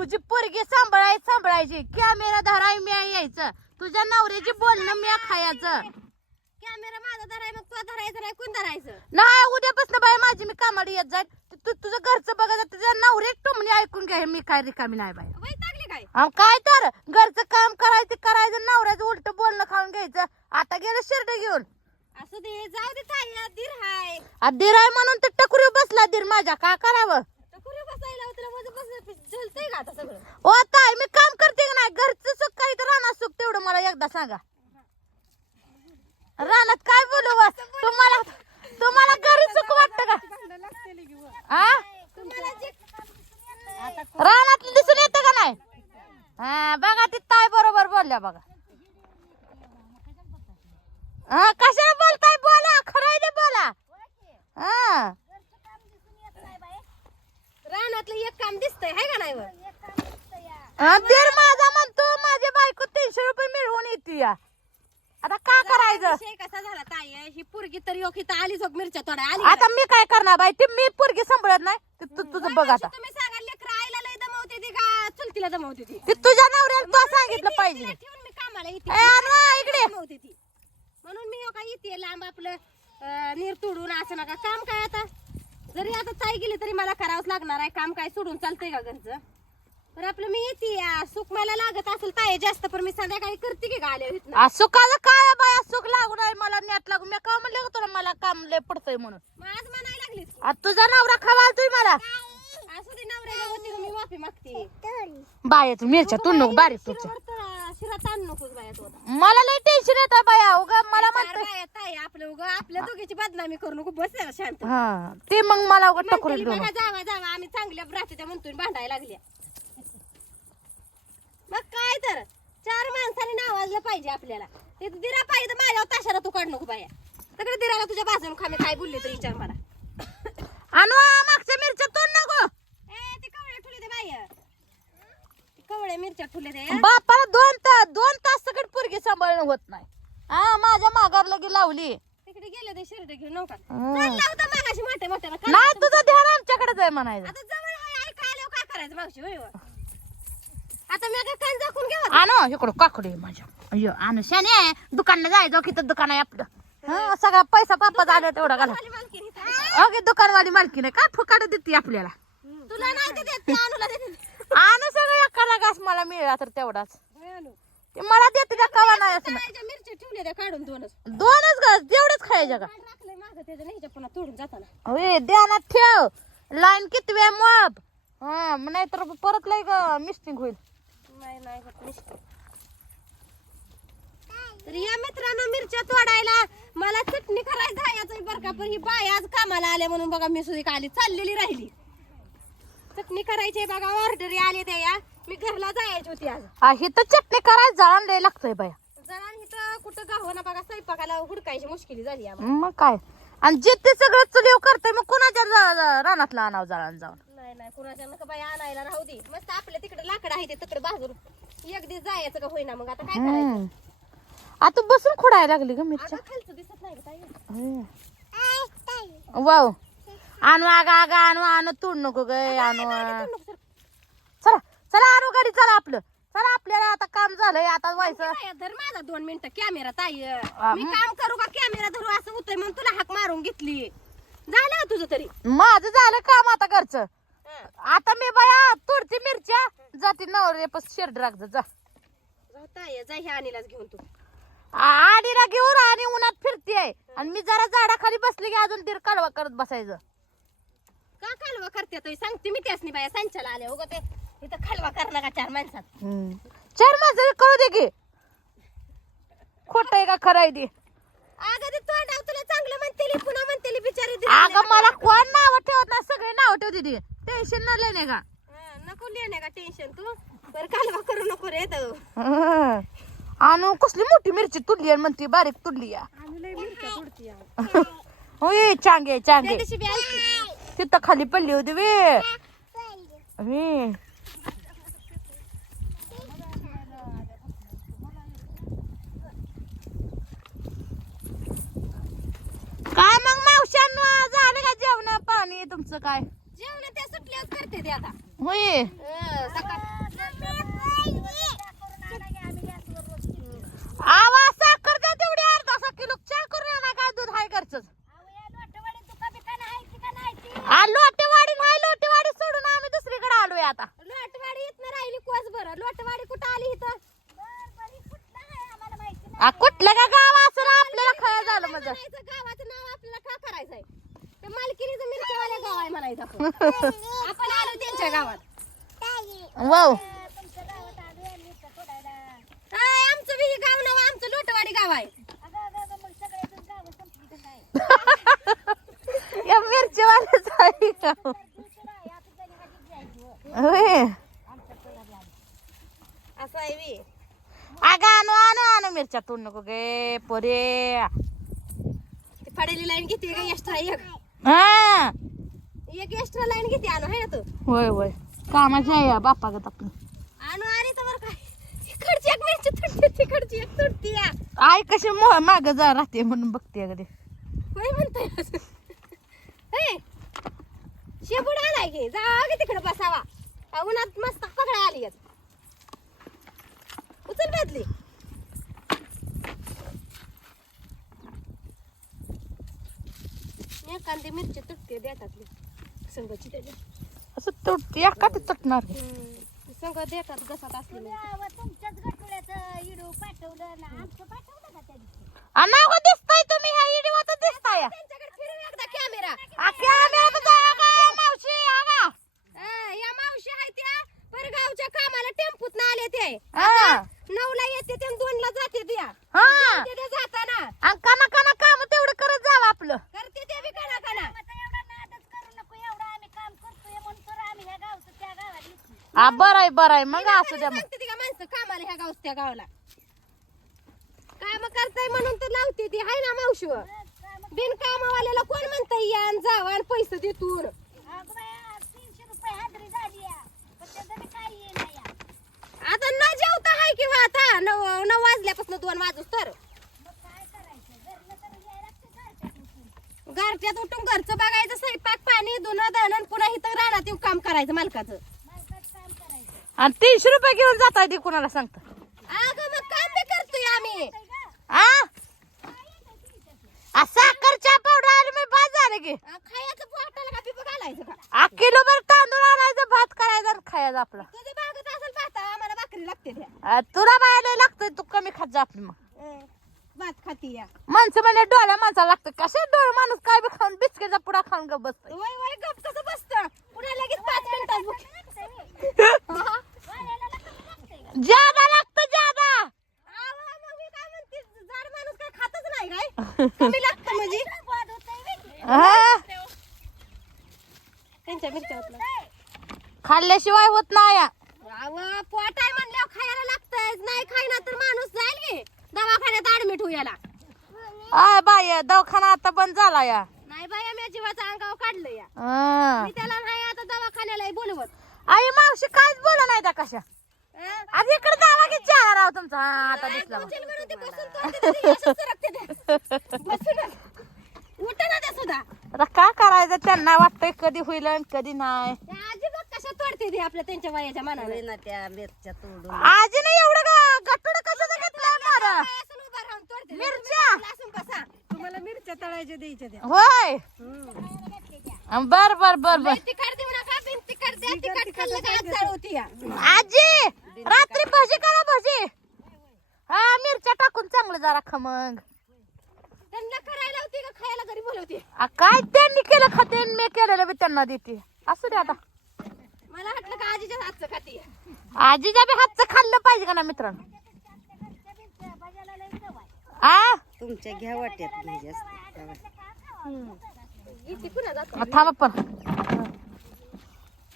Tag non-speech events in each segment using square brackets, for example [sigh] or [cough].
तुझी पोरगी सांभाळाय सांभाळायची. कॅमेरा धराय मी यायचं. तुझ्या नवऱ्याची बोलणं मी खायचं. कॅमेरा माझा धराय मग तू धरायचं नाही कोण धरायचं? नाही उद्यापासून बाय माझी मी कामाला येत जाईल तू तुझं घरचं बघा तुझ्या नवरे टुमणी ऐकून घ्या मी काय रिकामी नाही बाय काय? काय तर घरचं काम करायचं करायचं नवऱ्याचं उलट बोलणं खाऊन घ्यायचं. आता गेलं शिर्ड घेऊन. असू दे जाऊ दे ताई दीर हाय. दीर आहे म्हणून तर टकुरी बसला दीर माझ्या. का करावं? ओ ताई मी काम करते का नाही? घरचं सुख काही तर राहणार सुख तेवढं मला एकदा सांगा. रानात काय बोलू बा? तुम्हाला तुम्हाला घरी सुख वाटतं का? आ? रानात दिसून येतं का नाही? हा बघा ती ताई बरोबर बोलल्या बघा. हा कशाला बोलताय बोला खरं बोला हा रानातलं एक काम दिसतंय हाय का नाही वर? दीर माझा म्हणतो माझी बायको तीनशे रुपये मिळवून येते या. आता का करायचं? विषय कसा झाला ताई? ही पोरगी तर योग इथं आली जोग मिरच्या थोड्या आली आता मी काय करणार बाई? ती मी पोरगी सांभाळत नाही. ते तू तुझं बघ आता. तुम्ही सांगा लेकर आईला लय दमवते ती का चुलतीला दमवते ती? ते तुझ्या नवऱ्याला तू सांगितलं तिला पाहिजे. ठेवून मी कामाला येते. ए, आणवा इकडे. दमवते ती. म्हणून मी हो का येते लांब आपलं अं, नीर तोडून असं नका काम काय आता? जरी आता ताई गेली तरी मला करावंच लागणार आहे. काम काय सोडून चालतंय का घरचं? तर आपलं मी येते. या, सुख मला लागत असेल ताई जास्त पण मी संध्याकाळी करते की गाल्या आ, सुखाचं काय बाय? सुख लागू नाही मला नेट लागू मी का म्हणलं का तुला मला काम लय पडतंय म्हणून. आज म्हणायला लागलीच आ, तुझा नवरा खवाल तुम्ही मला? असू दे नवऱ्याला होती मी माफी मागते. बाय तू मिरच्या तू नको बारीक तुझ्या शिरा ताण नकोस बाया तू आता. मला लय टेन्शन येतं बाया उगा मला म्हणतं बाया ताई आपलं उगा आपल्या दोघीची बदनामी करू नको बस जरा शांत. हा ते मग मला उगा म्हणतेली बघा जावा जावा आम्ही चांगल्या राहते त्या म्हणतोय भांडायला लागल्या. मग काय तर चार माणसाने नावाजलं पाहिजे आपल्याला. ते दिरा पाहिजे तर माझ्यावर ताशाला तू काढ नको बाया. सगळं दिराला तुझ्या बाजून खामे काय बोलले तर विचार मला. आणू मागच्या मिरच्या तू नको ए ते कवळे ठुले दे बाय मिरच्या बापाला दोन तास दोन तास सगळं पोरगी सांभाळणं होत नाही. हा माझ्या मागार लगी लावली. तिकडे गेले ते शिरडे घेऊन नव्हता. चालला होता मागाशी मोठ्या मोठ्याला. काय नाही तुझं ध्यान आमच्याकडेच आहे म्हणायचं. आता जवळ आहे ऐकायला आल्यावर काय करायचं मावशी होय हो? आता मी काय कान झाकून घ्यावा आणू इकडं काकडी माझ्या. अय्यो आणू. शाने आहे. दुकानला जायचं किती दुकान आहे आपलं. हा सगळा पैसा पापा झाला तेवढा घाला खाली मालकीण इथं आहे. ओके दुकानवाली मालकी नाही काय फुकाट देते आपल्याला? तुला नाही देत, ते अनुला देते. आणू सगळं. एकाला घास मला मिळाला तर तेवढाच. ते मला देते का कवा नाही असं. नाही. ताईच्या मिरच्या ठेवल्या त्या काढून दोनच. दोनच घास तेवढेच खायच्या का? काढ राखलंय मागं त्याचं नाही पुन्हा तोडून जाताना. होय ध्यानात ठेव. लाईन किती वेळ मळप हा नाहीतर परत लय मिस्टिंग होईल. नाही नाही होत. तर या मित्रांनो मिरच्या तोडायला मला चटणी करायचं याचं बरं का पण ही बाय आज कामाला आल्या म्हणून बघा मी सुद्धा आली चाललेली राहिली. चटणी करायची बघा ऑर्डर आले त्या या. मी घरला जायची होती आज. हा ही तर चटणी करायचं जाळण लय लागतंय बाया. जरा इथं कुठं गाव ना बघा स्वयंपाकाला हुडकायची मुश्किली झाली आम्हाला मग काय? आणि जे ते सगळं चुलीव करतंय मग कुणाच्या जा- जा- रानातला आणावं जाळण जाऊन? नाही नाही कुणाच्या नका बाई आणायला राहू दे. मस्त आपल्या तिकडे लाकडं आहे ते तिकडे बाजूर एक दिवस जायचं का होईना मग आता काय करायचं? हम्म. आता बसून खोडायला लागली ग मिरच्या. आता खालचं दिसत नाही का ताई? हम्म. वाव. आणू आगा आगा आणू आणू तोड नको ग आणू. चला चला आणू गाडी चला आपलं. चला आपल्याला आता काम झालंय आता व्हायचं. धर माझा दोन मिनिटं कॅमेरा ताई. मी? काम करू का? कॅमेरा धरू असं होतंय म्हणून तुला हाक मारून घेतली. झालं का तुझं तरी? माझं झालं काम आता घरचं. आता मी बाया तोडते मिरच्या जाते नवरे पस शेरड राखत जा ताई जा ह्या अनिलाच घेऊन तू. आडीला घेऊन आणि उन्हात फिरते आणि मी जरा झाडाखाली बसले की अजून तीर कालवा करत बसायचं. का खालवा करते ताई सांगते मी त्यासनी बाया संचाला आल्या हो ते. इथं खालवा करणार का चार माणसात? चार माणसं करू दे की. खोट आहे का खरं आहे ते? अगं ते तोंडाव तुला चांगलं म्हणतेली पुन्हा म्हणतेली बिचारी ती अगं मला कोण नाव ठेवत नाही सगळे नाव ठेवते ती. टेन्शन न नाही का? हं, नको लिहिणे का टेन्शन तू? बरं कालवा करू नको रे तो. हं. आणू कसली मोठी मिरची तुडली आहे म्हणते बारीक तुडली या लय. होय चांगे त्या चांगे दिवशी बी आलती. तिथं खाली पडली होती वे. वे. काय मग मावशांनो झालं का जेवण पाणी तुमचं काय? जेवण त्या सुटल्याच करते ते आता. होय हं, सकाळ आता लोटवाडी इथनं राहिली कोस बरं लोटवाडी कुठं आली इथं आ, कुठलं का गाव असं ना आपल्याला खरं झालं म्हणायचं गावाचं नाव आपल्याला का करायचंय? ते मालकीनीचं मिरच्यावाल्या गाव आहे म्हणायचं आपण. आपण आलो त्यांच्या गावात. वाव. हाय, आमचं बी हे गाव नाव आमचं लोटवाडी गाव आहे. या मिरची आहे का? होय. असं आहे बी. अगं आणू आणू आणू मिरच्या तोड नको गे पोरे. ते पडेली लाईन घेते का एक्स्ट्रा एक. हा. एक एक्स्ट्रा लाईन घेते आणू आहे ना तू? होय होय. कामाची आहे या बापा गत आपली. आणू आली तर बरं काय इकडची एक मिरची तुटते तिकडची एक तुटती या. आई कशी माग जा राहते म्हणून बघते कधी होय म्हणतोय. हे शेपूड आलाय की जा गे तिकडे बसावा. उन्हात मस्त पकडा आली. उचल बदली. एखादी मिरची तुटते देतातली संघची त्याची असं तुटते एका ते तुटणार संघ देतात घसात असली नाव का दिसताय तुम्ही ह्या इडीवर दिसताय. त्यांच्याकडे फिरव एकदा कॅमेरा कॅमेरा जाया का मावशी आगा या मावशी आहे त्या परगावच्या कामाला टेम्पूत ना आले ते हा नऊला येते ते दोन ला जाते त्या हा ते ते जाताना आणि काना काना काम तेवढं करत जावं आपलं करते ते बी कणा कणा हा बरं आहे बरं आहे मग असू द्या मग. सांगते ती का माणसं? कामाला ह्या गावस त्या गावाला. काम करताय म्हणून तर लावते ती हाय ना मावशीवर. बिन कामावाल्याला कोण म्हणताय या आणि जावा आणि पैसे देतून आता न जेवता हाय किंवा आता? नऊ नऊ वाजल्यापासून दोन वाजूस तर. घरच्यात उठून घरचं बघायचं स्वयंपाक पाणी धुणं दळण पुन्हा इथं रानात येऊन काम करायचं मालकाचं. आणि तीनशे रुपये घेऊन जाताय ती कुणाला सांगता? अगं मग काम बी करतोय आम्ही. आ? आ, साखरच्या पावडर आली मी बाद झाले की. खायचं पोटाला का पिपं घालायचं का? आ किलो भर तांदूळ आणायचं भात करायचा आणि खायचं आपलं. तुझं बागत असेल पाहता आम्हाला भाकरी लागते त्या आ, तुला बायला लागतंय तू कमी खात जा आपली मग. अं, भात खाती या. माणसं म्हणजे डोळ्या माणसाला लागतं कशा डोळे माणूस काय बी खाऊन बिस्किटचा पुडा खाऊन ग बसतोय? वय वय गप कसं बसतं. पुन्हा लगेच पाच मिनिटात भूक [laughs] कमी लागतं हा मिरच्या [laughs] खाल्ल्याशिवाय होत नाही. या. पोट आहे म्हणल्यावर खायला लागतंय. नाही खायना तर माणूस जाईल की. दवाखान्यात ऍडमिट होयाला आ बाय दवाखाना आता बंद झाला या. नाही बाया मी जीवाचं अंगावर काढलं या. हा. मी त्याला नाही आता दवाखान्याला बोलवत. आई मावशी काहीच बोला नाही त्या कशा? आज इकडे जावा की चहा राव तुमचा. आता दिसला आता का करायचं? त्यांना वाटतंय कधी होईल आणि कधी नाही. कशा तोडते ते आपल्या त्यांच्या वयाच्या मनाने. ना त्या मिरच्या तोडून. आजी नाही एवढं गटुड कसं घेतलंय मार पायासून उभं राहून तोडते. ते. मिरच्या? बसा. तुम्हाला मिरच्या तळायच्या द्यायच्या त्या. होय. बर बर बर बर. तिखट देऊ नका. बिन तिखट द्या. तिखट खाल्लं का आज होती आजी रात्री भजी करा भजी हा मिरच्या टाकून चांगलं जरा खमंग त्यांना करायला होती का खायला घरी बोलवते? आ, काय त्यांनी केलं खाते आणि मी केलेलं बी त्यांना देते. असू दे आता. मला वाटलं का आजीच्या हातचं खाती. आजीच्या बी हातचं खाल्लं पाहिजे का ना मित्रांनो? आ? तुमच्या घ्या वाट्यात इथे जातो? मग थांबा पण.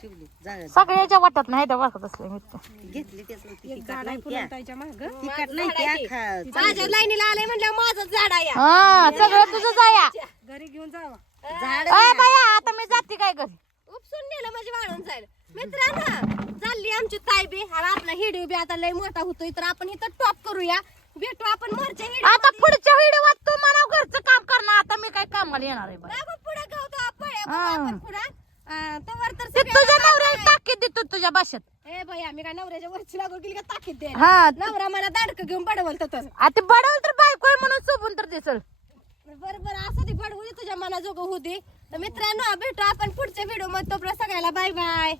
ठेवली. सगळ्याच्या वाटत नाही त्या वाटत असल्या मिरच्या घेतली त्यातलं ती तिखट नाही त्या. त्याच्या माग. तिखट नाही त्या खा माझ्या लाईनीला आलंय म्हणल्यावर माझं झाड आहे या. हा सगळं तुझं जाया. घरी घेऊन जावा. झाड अय बाया आता मी जाते काय घरी? उपसून नेलं म्हणजे वाळून जाईल. मित्रांनो चालली आमची ताई बी आणि आपला हिडिओ बी आता लय मोठा होतोय तर आपण इथं टॉप करूया. भेटू आपण मोरच्या आता पुढच्या व्हिडिओ तू मला घरचं काम करणार. आता मी काय कामाला येणार आहे. पुढे गावतो. आपण पुढे. तवर तर ते तुझ्या नवऱ्याला ताकीद देतो तुझ्या भाषेत. ए मी काय नवऱ्याच्या वरची लागू केली का ताकीद दे हा नवरा मला दाडक घेऊन बडवल तर. आता बडवल तर बायको आहे म्हणून सोबून तर दिसल. बरं बरं असं ती बडवू दे तुझ्या मनाजोगं होऊ दे. तर मित्रांनो भेटू आपण पुढच्या व्हिडिओमध्ये. तोपर्यंत सगळ्याला बाय बाय